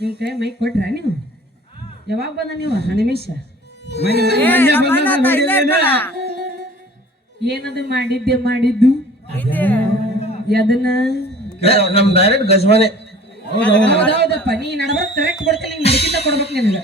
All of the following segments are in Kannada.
ನಿಮ್ ಕೈ ಮೈ ಕೊಟ್ರ ನೀವು ಯಾವಾಗ ಬಂದ ನೀವು ನಿಮಿಷ ಏನದು ಮಾಡಿದ್ದು ಅದನ್ನ ನಮ್ ಡೈರೆಕ್ಟ್ ಗಜಮಾನೆ ಹೌದೌದಪ್ಪ ನೀ ನಡ್ಬರ್ಕ್ ಕರೆಕ್ಟ್ ಕೊಡ್ತೀನಿ ನಡಕಿಂತ ಕೊಡ್ಬೇಕು ನಿನಗೆ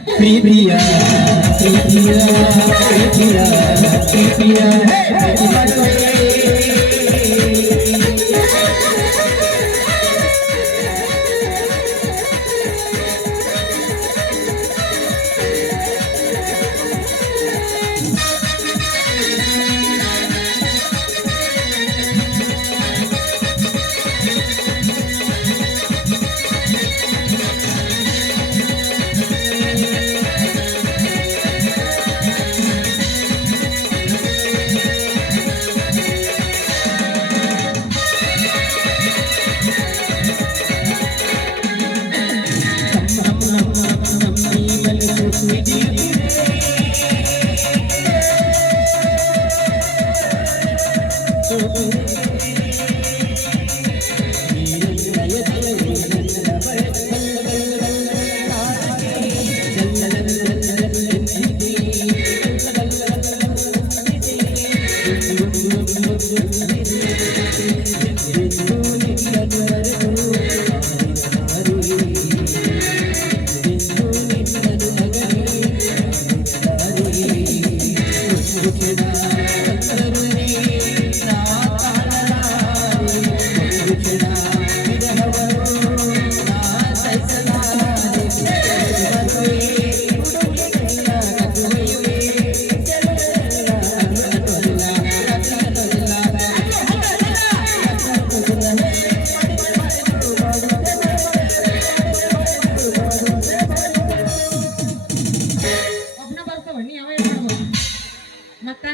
ಮತ್ತ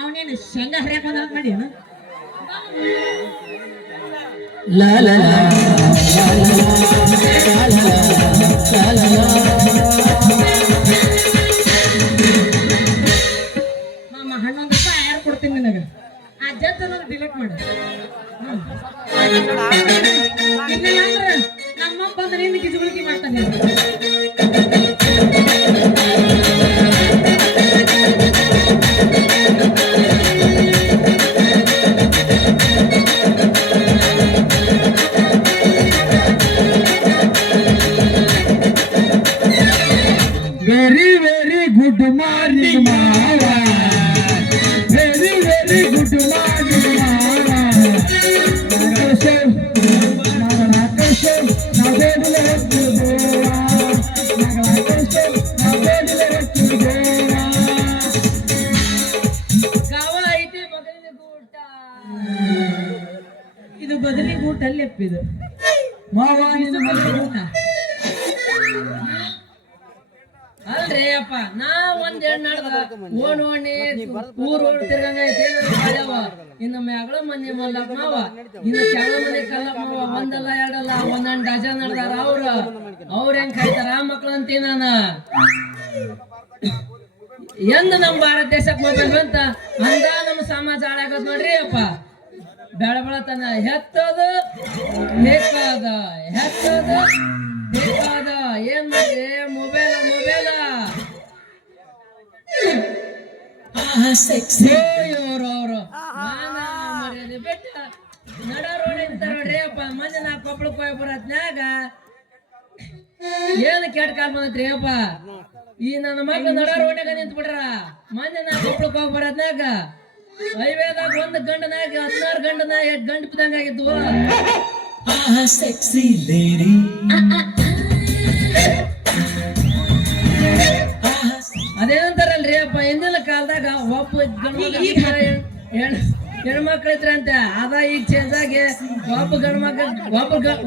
ಅವನೇನು ಶೇಂಗಾ ಹರಿಯಾಕ ಮಾಡಿ ಹಣ್ಣೊಂದು ರೂಪಾಯಿ ಯಾರು ಕೊಡ್ತೀನಿ ನಿನಗೆ ಆ ಜಂತ ಡಿಲೀಟ್ ಮಾಡು ನಮ್ಮ ಬಂದ್ರೆ ನಿನ್ನ ಗಿಜುಗುಳಿಕೆ ಮಾಡ್ತಾನೆ very good morning mama very good morning mama ಇದು ಬದಲಿ ಗೂಟ ಅಲ್ಲೆಪ್ಪಿದು ಮಾವ ಊಟ ಅಲ್ರಿ ಅಪ್ಪ ನಾ ಒಂದ್ ಎಣ್ಣೆ ಓಣಿ ಊರ್ ತಿರ್ಗಂಗ ಇನ್ನು ಮ್ಯಾಗಳ ಮನೆ ಮಲ್ಲಪ್ಪ ಮಾವ ಇನ್ನು ಕೆಳ ಮನೆ ಕಲ್ಲಪ್ಪ ಮಾವ ಒಂದಲ್ಲ ಎರಡಲ್ಲ ಒಂದೊಂದ್ ಡಜನ್ ನಡ್ದಾರ ಅವ್ರ ಹೆಂಗ್ ಕಾಯ್ತಾರ ಆ ಮಕ್ಳು ಅಂತೀನಿ ನಾನು ಎಂದ ನಮ್ ಭಾರತ ದೇಶಕ್ ಮೊಬೈಲ್ ಬಂತ ಅಂದ ನಮ್ಮ ಸಮಾಜ ಹಾಳಾಗತ್ ನೋಡ್ರಿ ಅಪ್ಪ ಬೆಳ ಬೆಳತನ ಹೆತ್ತದ ಬೇಕಾದ ಏನ್ ಮಾಡ್ರಿ ಮೊಬೈಲ್ ಇವ್ರವ್ರು ಮರ್ಯಾದೆ ಬಿಟ್ಟ ನಡ ರೋಡ್ ಅಂತಾರ ನೋಡ್ರಿ ಅಪ್ಪ ಮಂದಿ ನಾ ಕೊಪ್ಪಳಕ್ಕೆ ಹೋಗಿ ಬರತ್ನ್ಯಾಗ ಏನು ಕೆಟ್ಟ ಕಾಲ್ ಬಂದತ್ರಿ ಅಪ್ಪ ಈ ನನ್ನ ಮಕ್ಳು ನಡ ರೋಡ್ನಾಗ ನಿಂತ ಬಿಡ್ರ ಮಂದಿ ನಾ ಕೊಪ್ಪಳಕ್ಕೆ ಹೋಗಿ ಬರತ್ನ್ಯಾಗ ಹೈವೇದಾಗ ಒಂದು ಗಂಡನಾಗ 16 ಗಂಡನಾಗ ಗಂಡು ಬಿದ್ದಂಗ ಆಗಿದ್ದು sexy lady ಅದೇನಂತಾರಲ್ರಿ ಅಪ್ಪ ಹಿಂದಿನ ಕಾಲದಾಗ ಒಬ್ಬ ಹೆಣ್ಮಕ್ಳು ಇದ್ರ ಅಂತ ಅದ ಈಗ ಚೇಂಜ್ ಆಗಿ ಒಬ್ಬ ಗಂಡ್ಮಕ್ಳ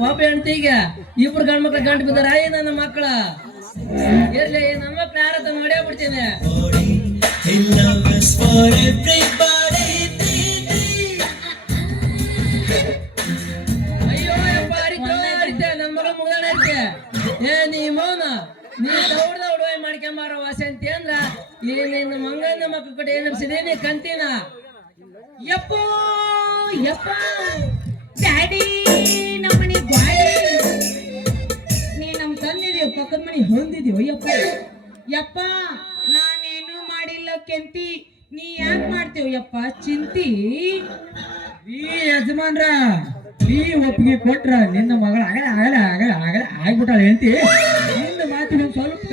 ಒಬ್ಬ ಹೆಣ್ತಿಗೆ ಇಬ್ರು ಗಂಡ್ಮಕ್ಳು ಗಂಟು ಬಿದ್ದಾರ ನನ್ನ ಮಕ್ಳ ಇರ್ಲಿ ನನ್ನ ಮಕ್ಳು ಯಾರತ್ತ ನೋಡೇ ಬಿಡ್ತೀನಿ ಅಯ್ಯೋ ಅರಿತೆ ನನ್ನ ಮಗಳ ಮುಗದಾಣ ಐತೆ ಏ ನೀ ಮೌನ ನೀ ದೌಡ್ದ ಉಡುವಾಯಿ ಮಾಡ್ಕೊಂಬಾರ ವಾಸಂತಿ ಅಂದ್ರ ಈ ನಿನ್ನ ಮಂಗನ ಮಕ್ಕಳ ಕಡೆ ಏನಿಸಿದೀನಿ ಕಂತಿನ ಯಪ್ಪ ಯಪ್ಪ ಡ್ಯಾಡಿ ನಮ್ಮನಿ ಗಾಡಿ ನೀ ನಮ್ ತಂದಿದೀವಿ ಪಕ್ಕದ ಮನಿ ಹೊಂದಿದೀವ ಯಪ್ಪ ಯಪ್ಪ ನಾನೇನು ಮಾಡಿಲ್ಲ ಕೆಂತಿ ನೀ ಯಾಕೆ ಮಾಡ್ತೇವ ಯಪ್ಪ ಚಿಂತಿ ಈ ಯಜಮಾನ್ರ ನೀ ಒಪ್ಪಿಗೆ ಕೊಟ್ರ ನಿನ್ನ ಮಗಳ ಆಗಲ ಆಗಲ ಆಗಲ ಆಗಲ ಆಗ್ಬಿಟ್ಟಾಳ ಹೆಂಡತಿ ನಿನ್ನ ಮಾತಿಗೆ ಒಂದ್ ಸ್ವಲ್ಪ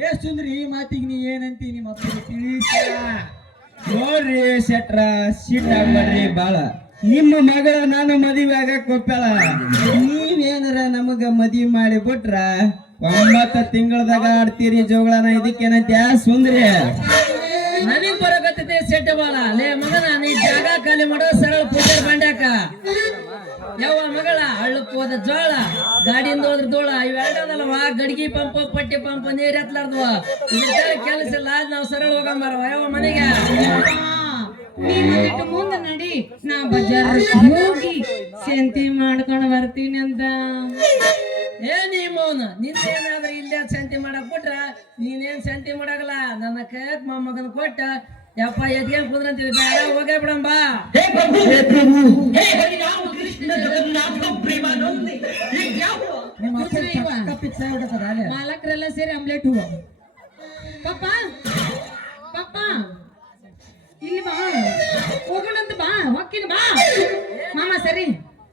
ಏ ಸುಂದ್ರಿ ಈ ಮಾತಿಗೆ ನೀ ಏನಂತಿ ನಿಮ್ಮ ಅಪ್ಪ ತಿಳಿಸಿಲ್ಲ ನೋಡ್ರಿ ಶೆಟ್ರ ಸೀಟ್ ಆಗ್ಬೇಡ್ರಿ ಬಾಳ ನಿಮ್ಮ ಮಗಳ ನಾನು ಮದುವೆ ಆಗಕ್ ಒಪ್ಪ್ಯಾಳ ನೀವೇನಾರ ನಮಗ ಮದುವೆ ಮಾಡಿ ಬಿಟ್ರ 9 ತಿಂಗಳದಾಗ ಆಡ್ತೀರಿ ಜೋಗಳನ ಇದಕ್ಕೇನಂತ ಸುಂದ್ರಿ ನನಗ್ ಬರಕತ್ತೈತಿ ಸೆಟ್ ಬಾಳ ಲೇ ಮಗನ ನೀ ಜಾಗ ಖಾಲಿ ಮಾಡೋ ಸರಳ ಪೂಜಾರ್ ಬಂಡ್ಯಾಕ ಯಾವ ಮಗಳ ಹಳ್ಳಕ್ ಹೋದ ಜೋಳ ಗಾಡಿಯಿಂದ ಹೋದ್ರ ದೋಳ ಇವೆರಡದಲ್ವಾ ಗಡಿಗೆ ಪಂಪ್ ಪಟ್ಟಿ ಪಂಪ್ ನೀರ್ ಎತ್ಲಾರ್ದ್ವ ಇದ್ರ ಕೆಲಸ ಇಲ್ಲ ನಾವ್ ಸರಳ ಹೋಗಂಬಾರವ ಯಾವ ಮನೆಗೆ ನೀನು ಮುಂದೆ ನಡಿ ನಾ ಬಜಾರ್ ಹೋಗಿ ಸಂತಿ ಮಾಡ್ಕೊಂಡು ಬರ್ತೀನಿ ಅಂತ ಏ ನೀ ಮೌನ ನಿಂದೇನಾದ್ರ ಇಲ್ಲೇ ಸಂತಿ ಮಾಡಕ್ ಬಿಟ್ರ ನೀನೇನ್ ಸಂತಿ ಮಾಡಾಗಲ್ಲ ನನ್ನ ಕೈಯಕ್ ಮೊಮ್ಮಗನ್ ಕೊಟ್ಟ ಯಪ್ಪ ಎದ್ಗೇನ್ ಕುದ್ರಂತಿದ್ ಬೇಡ ಹೋಗೇ ಬಿಡಂಬ ನಿಮ್ಮ ಅಪ್ಪ ಪಿಕ್ಸ ಆಗ್ಬಿಟ್ಟದ ಅಲ್ಲೇ ಮಾಲಕರೆಲ್ಲ ಸೇರಿ ಆಮ್ಲೆಟ್ ಹೂವ ಪಪ್ಪ ಪಪ್ಪ ಇಲ್ಲಿ ಬಾ ಹೋಗೋಣಂತ ಬಾ ಹೊಕ್ಕಿನ ಬಾ ಮಾಮ ಸರಿ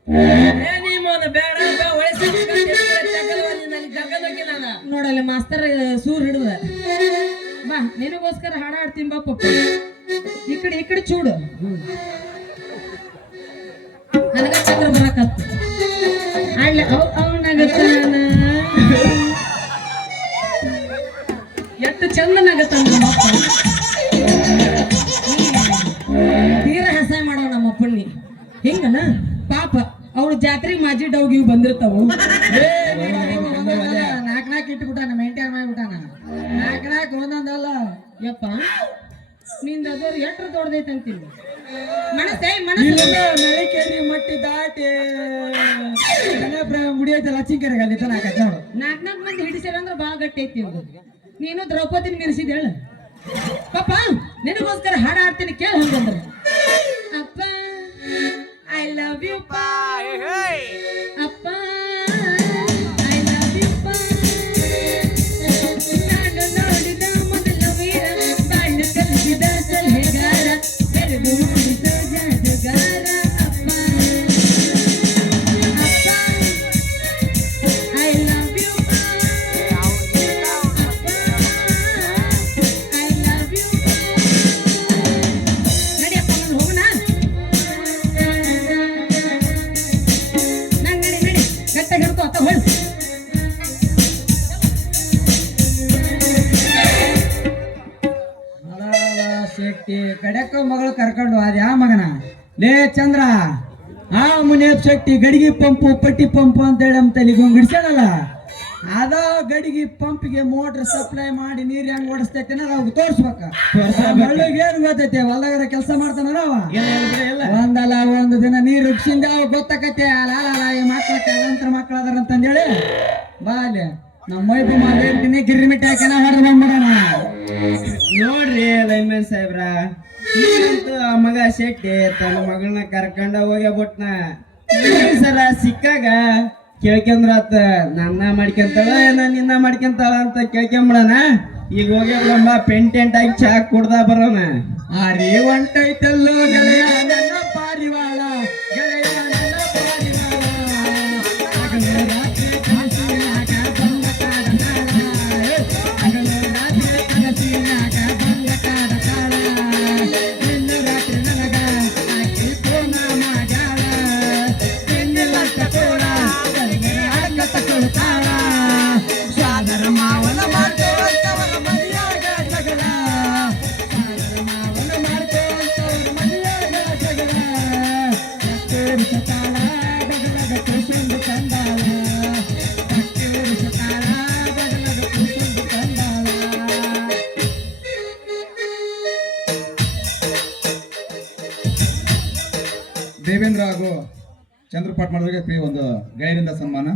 ಏ ನೀ ಮೌನ ಬೇಡ ನಾನು ನೋಡಲ್ಲ ಮಾಸ್ತರ್ ಸೂರ್ ಹಿಡುದ ಬಾ ನಿನಗೋಸ್ಕರ ಹಾಡ ಹಾಡ್ತೀನಿ ಬಾ ಪಪ್ಪ ಈ ಕಡೆ ಚೂಡು ನನಗ ಚಂದ್ರ ಬರಕತ್ತ ಆಡ್ಲ ಅವನಾಗತ್ತಾನ ಎಷ್ಟು ಚಂದ ನಗತ್ತಾನ ನಮ್ಮಪ್ಪ ತೀರ ಹಸ ಮಾಡೋ ನಮ್ಮಪ್ಪಣ್ಣಿ ಹಿಂಗನ ಪಾಪ ಅವ್ರ ಜಾತ್ರೆ ಮಾಜಿ ಡೌಗಿವ್ ಬಂದಿರ್ತಾವು ನಾಲ್ಕು ಇಟ್ಬಿಟ್ಟಾನ ಮೇಂಟೈನ್ ಮಾಡಿಬಿಟ್ಟಾನ ನಾಲ್ಕು ಒಂದೊಂದಲ್ಲ ಯಪ್ಪ ನಿಂದ ಅದವ್ರು ಎಟ್ರ ದೊಡ್ಡದೈತೆ ಅಂತೀನಿ ಮನಸ್ಸೇ ನಳಿಕೇರಿ ಮಟ್ಟಿ ದಾಟಿ ಮುಡಿಯೈತೆ ಲಚ್ಚಿಂಕೆರೆಗೆ ಅಲ್ಲಿ ತನಕ ನಾಲ್ಕು ಮಂದಿ ಹಿಡಿಸ್ಯಾರ ಅಂದ್ರೆ ಭಾಳ ಗಟ್ಟಿ ಐತಿ ಅದು ನೀನು ದ್ರೌಪದಿನ ಮಿರಿಸಿದ ಹೇಳ ಪಾಪ ನಿನಗೋಸ್ಕರ ಹಾಡ ಹಾಡ್ತೀನಿ ಕೇಳ ಹಂಗಂದ್ರೆ ಅಪ್ಪ ಐ ಲವ್ ಯು ಪಾ ಅಪ್ಪ ಐ ಲವ್ ಯು ಪಾ ನಾನು ನೋಡಿದ ಮೊದಲ ವೀರ ಬಾಳ ಕಲಿಸಿದ ಸಲಹೆಗಾರ ಬೆರೆದು ಮಾಡಿದ ಜಾದಗಾರ ಅಪ್ಪ ಅಪ್ಪ ಐ ಲವ್ ಯು ಪಾ ಅಪ್ಪ ಐ ಲವ್ ಯು ಪಾ ನಡಿಯಪ್ಪ ನಾನು ಹೋಗೋಣ ನಡಿ ಗಟ್ಟ ಹಿಡ್ಕೊ ಅತ್ತ ಹೊಳ್ ಶೆಟ್ಟಿ ಕಡೆಕ ಮಗಳು ಕರ್ಕೊಂಡು ಅದ ಯಾ ಮಗನ ಲೇ ಚಂದ್ರ ಆ ಮುನಿಯಪ್ಪ ಶೆಟ್ಟಿ ಗಡಿಗೆ ಪಂಪು ಪಟ್ಟಿ ಪಂಪು ಅಂತ ಹೇಳಿ ನಮ್ಮ ತಲೆಗೆ ಹಿಡ್ಸ್ಯಾನಲ್ಲ ಅದ ಗಡಿಗೆ ಪಂಪ್ಗೆ ಮೋಟರ್ ಸಪ್ಲೈ ಮಾಡಿ ನೀರ್ ಹೆಂಗ್ ಓಡಿಸ್ತೈತೆ ಅವ್ರಿಗೆ ತೋರ್ಸ್ಬೇಕ ಹಳ್ಳಿಗೆ ಏನ್ ಗೊತ್ತೈತೆ ಹೊಲಗರ ಕೆಲಸ ಮಾಡ್ತಾನ ಅವ ಒಂದಲ್ಲ ಒಂದು ದಿನ ನೀರು ಉಗ್ಸಿಂದ ಅವ ಗೊತ್ತಾಕತ್ತೆ ಈ ಮಕ್ಳಕ್ಕೆ ಅದಂತರ ಮಕ್ಳು ಅದಾರ ಅಂತಂದೇಳಿ ಬಾ ಅಲ್ಲಿ ನಮ್ಮ ಮೈಬು ಮಾಡ್ತೀನಿ ಗಿರ್ಮಿಟ್ ಹಾಕಿನ ಹೊಡೆದು ಬಂದ್ಬಿಡೋಣ ನೋಡ್ರಿ ಲೈನ್ಮನ್ ಸಾಹೇಬ್ರ ಈಗಂತೂ ಆ ಮಗ ಶೆಟ್ಟಿ ತನ್ನ ಮಗಳನ್ನ ಕರ್ಕೊಂಡ ಹೋಗ್ಯಾಬಿಟ್ನ ಸರ ಸಿಕ್ಕಾಗ ಕೇಳ್ಕೊಂಡ್ರಾತ ನನ್ನ ಮಾಡ್ಕೊಂತಾಳ ನಿನ್ನ ಮಾಡ್ಕೊಂತಾಳ ಅಂತ ಕೇಳ್ಕೊಂಬಿಡಣ ಈಗ ಹೋಗ್ಯಾಬಿಡಂಬ ಪೆಂಟೆಂಟ್ ಆಗಿ ಚಾ ಕುಡ್ದ ಬರೋಣ ಆರಿ ಒಂಟೈತಲ್ಲೋ ಗೆಳೆಯ ನನ್ನ ಪಾರಿವಾಳ ಗೆಳೆಯ ನನ್ನ ಪಾರಿವಾಳ ಹಗಲು ರಾತ್ರಿ ಕನಸಿನಾಗ ಬಂದ ಕಾಡ ತಾಳ ಹಗಲು ರಾತ್ರಿ ಕನಸಿನಾಗ ಬಂದ ಕಾಡ ತಾಳ ನಿನ್ನ ರಾತ್ರಿ ನನಗ ಆಕಿ ಕೋನ ಮಾಡ್ಯಾಳ ನಿನ್ನೆಲ್ಲ ತಕೋಳ ಆಗ ತಕೊಳ್ತಾಳ ಸ್ವಾದರ ಮಾವನ ಮಾಡ್ತೇವಂತವರ ಮನೆಯಾಗ ಜಗಳ ಸ್ವಾದರ ಮಾವನ ಮಾಡ್ತೇವಂತವರ ಮನೆಯಾಗ ಜಗಳ ಕತ್ತೇರಿಸತಾಳ ಬಗಲಗ ಕೃಷ್ಣಂದು ಕಂದಾಳ ಕತ್ತೇರಿಸತಾಳ ಬಗಲಗ ಕೃಷ್ಣಂದು ಕಂದಾಳ ದೇವೇಂದ್ರ ಹಾಗೂ ಚಂದ್ರಪಾಟ್ ಮಾಡಿದ್ರೆ ಒಂದು ಗೆಳೆಯರಿಂದ ಸನ್ಮಾನ.